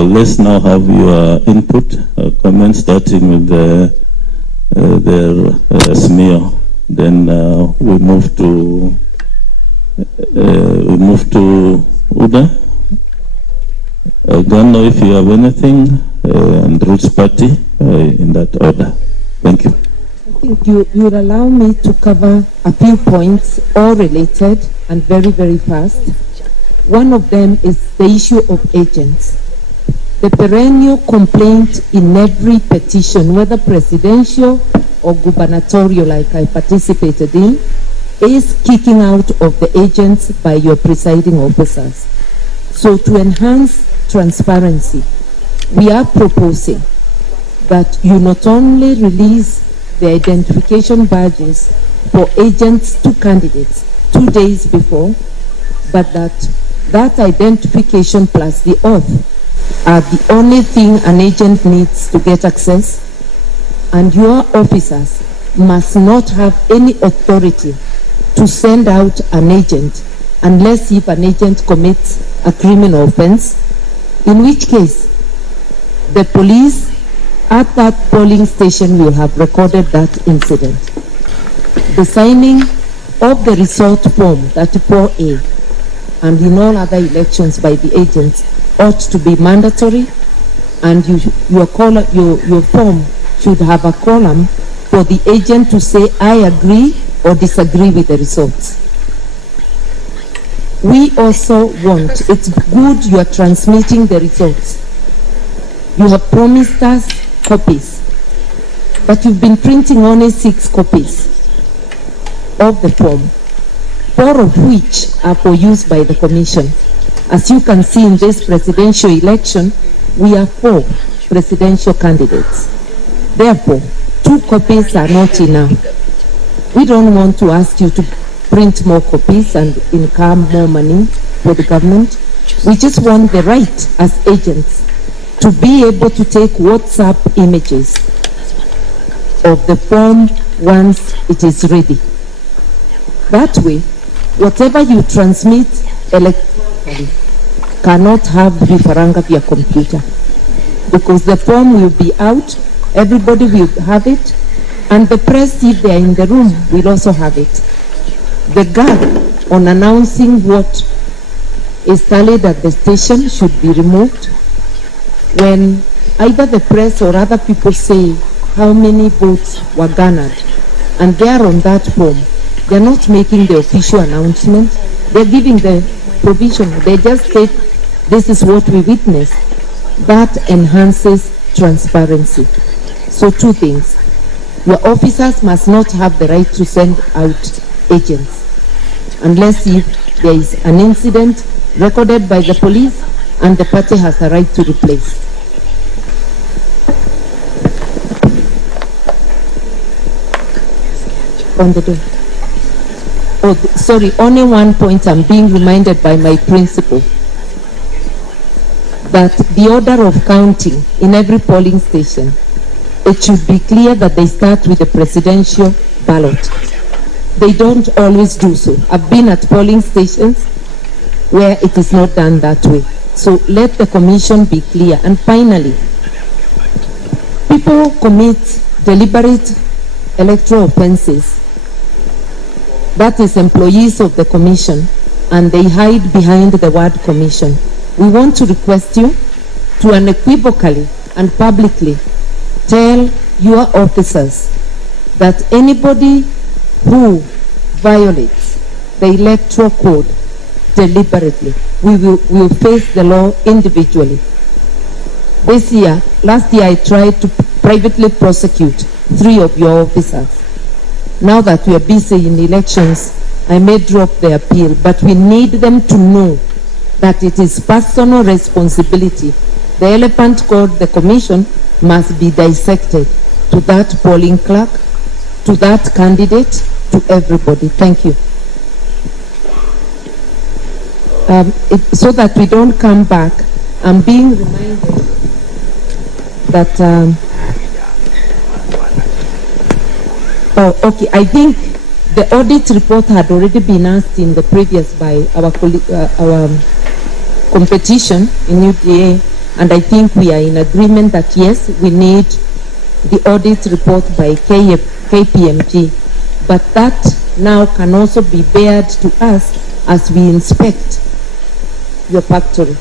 So let's now have your input, comments, starting with the SMEO. Then we move to Uda. I don't know if you have anything, and Roots Party in that order. Thank you. I think you would allow me to cover a few points, all related and very, very fast. One of them is the issue of agents. The perennial complaint in every petition, whether presidential or gubernatorial, like I participated in, is kicking out of the agents by your presiding officers. So to enhance transparency, we are proposing that you not only release the identification badges for agents to candidates 2 days before, but that identification plus the oath are the only thing an agent needs to get access, and your officers must not have any authority to send out an agent unless if an agent commits a criminal offense, in which case the police at that polling station will have recorded that incident. The signing of the result form, 34A, and in all other elections by the agents ought to be mandatory, and your form should have a column for the agent to say, I agree or disagree with the results. We also want, it's good you are transmitting the results. You have promised us copies, but you've been printing only 6 copies of the form, 4 of which are for use by the Commission. As you can see in this presidential election, we have 4 presidential candidates. Therefore, 2 copies are not enough. We don't want to ask you to print more copies and incur more money for the government. We just want the right as agents to be able to take WhatsApp images of the form once it is ready. That way, whatever you transmit electronically cannot have vifaranga via computer, because the form will be out, everybody will have it, and the press, if they are in the room, will also have it. The gag on announcing what is tallied at the station should be removed. When either the press or other people say how many votes were garnered, and they are on that form, they're not making the official announcement, they're giving the provision, they just say, this is what we witnessed. That enhances transparency. So 2 things. Your officers must not have the right to send out agents unless if there is an incident recorded by the police and the party has a right to replace. On the door. Oh, sorry, only one point. I'm being reminded by my principal that the order of counting in every polling station, it should be clear that they start with the presidential ballot. They don't always do so. I've been at polling stations where it is not done that way. So let the commission be clear. And finally, people commit deliberate electoral offenses. That is employees of the commission, and they hide behind the word commission. We want to request you to unequivocally and publicly tell your officers that anybody who violates the electoral code deliberately, we will face the law individually. Last year I tried to privately prosecute 3 of your officers. Now that we are busy in elections, I may drop the appeal, but we need them to know that it is personal responsibility. The elephant called the commission must be dissected to that polling clerk, to that candidate, to everybody. Thank you. So that we don't come back, I'm being reminded that okay, I think the audit report had already been asked in the previous by our competition in UDA, And I think we are in agreement that yes, we need the audit report by KPMG, but that now can also be bared to us as we inspect your factory.